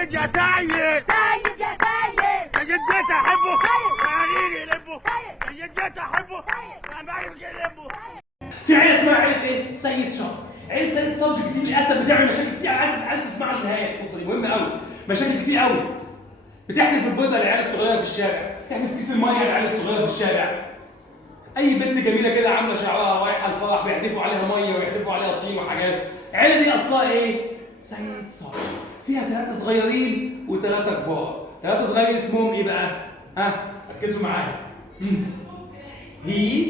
سيد يا سيد سيد يا سيد سيد جيت احبه وعليلي يلبه سيد جيت احبه وعمالي يلبه. في عيله اسمها عيله ايه؟ سيد شاطر. عيله سيد صبري دي للاسف بتعمل مشاكل كتير. عايز تسمع النهايه القصه دي مهمه قوي. مشاكل كتير قوي. بتحدف البيضه للعيال الصغيره في الشارع، بتحدف كيس الميه للعيال الصغيره في الشارع. اي بنت جميله كده عامله شعرها رايحه الفرح بيحدفوا عليها ميه ويحدفوا عليها طين وحاجات. العيله دي اصلها ايه؟ سيد صبري. فيها 3 صغيرين و3 كبار. 3 صغيرين اسمهم ايه بقى؟ ركزوا معايا. هي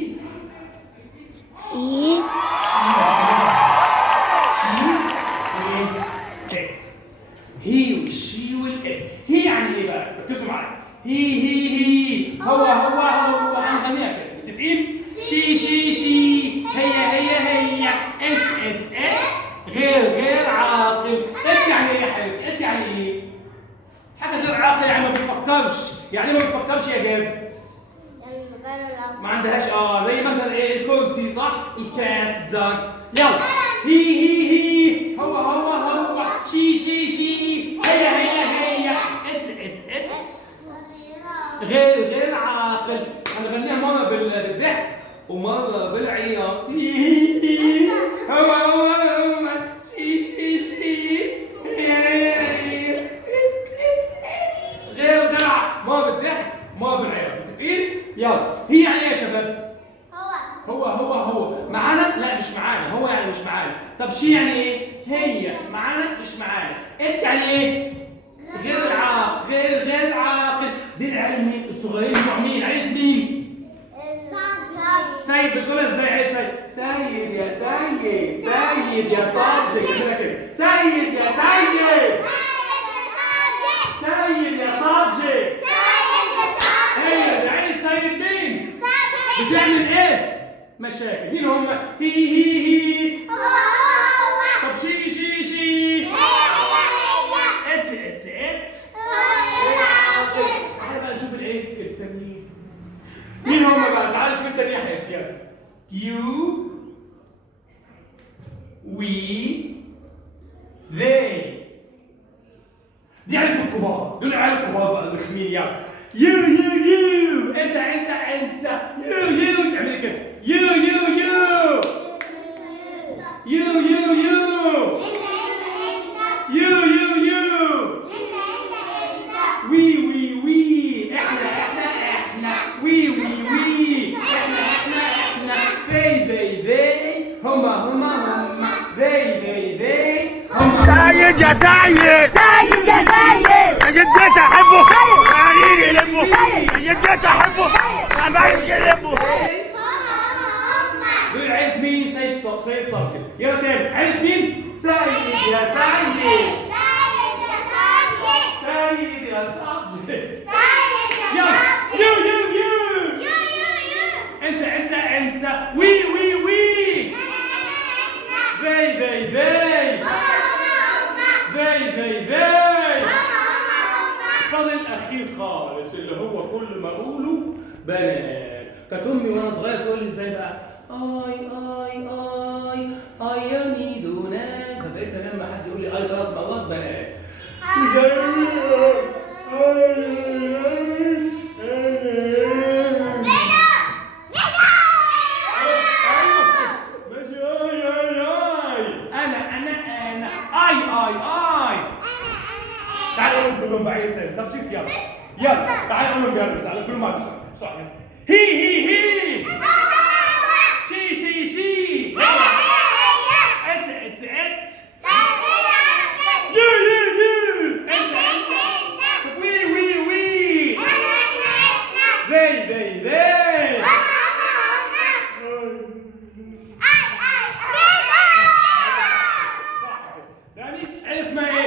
هي والشي والإت. هي يعني ايه بقى؟ ركزوا معايا. هي هو هنغنيها كده، متفقين؟ شي هي ات غير عاقل. ات يعني ايه يا حبيبتي؟ ات يعني ايه؟ حاجه غير عاقل يعني ما بتفكرش. يعني ما بتفكرش يا جاد؟ ما عندهاش زي مثلا ايه؟ الكرسي صح؟ الكات الداج. يلا هي هو شي هي ات غير عاقل. هنغنيها مره بالضحك ومره بالعياط. هو شي غير مره بالضحك مره بالعياط. متفقين؟ يلا هي يعني ايه يا شباب؟ هو معانا؟ لا مش معانا. هو يعني مش معانا. طب شي يعني ايه؟ هي معانا مش معانا. انت يعني ايه؟ غير عاقل. دي العيال مين؟ الصغيرين بتوع مين؟ عيلة مين؟ سيد. بتقولها ازاي عيلة سيد؟ سيد يا صابجي كده. سيد يا صابجي. هي دي عيلة سيد مين؟ بتعمل ايه؟ مشاكل. مين هم؟ هي طب شي ات تعالى بقى نشوف الايه؟ التانيين. مين هم بقى؟ تعالى نشوف التانيين يا حبيبتي. يلا يو وي ذي. دي عيلة الكبار. دول عيلة الكبار بقى الرخمين. يلا يو انت يو تعملي كده. يو وي احنا وي احنا they هما they هما. سيد يا سيد سيد جيت احبه وعليلي يلبه سيد جيت احبه وعمالي يلبه. دول عيلة مين؟ سيد صبري. يلا تاني. عيلة مين؟ سيد يا صبري. يلا يو انت وي they فاضل الاخير خالص اللي هو كل ما اقوله بنات. كانت امي وانا صغير تقول لي ازاي بقى؟ اي يا ميدو نام. فبقيت انام لما حد يقول لي 3 مرات بنات. تعالوا نقول كلهم بعيد سيد. طب شوف يلا تعالوا نقولهم بيرقص على كلهم مع بسرعه. هي شي ات يو انت وي they ثاني. اسمها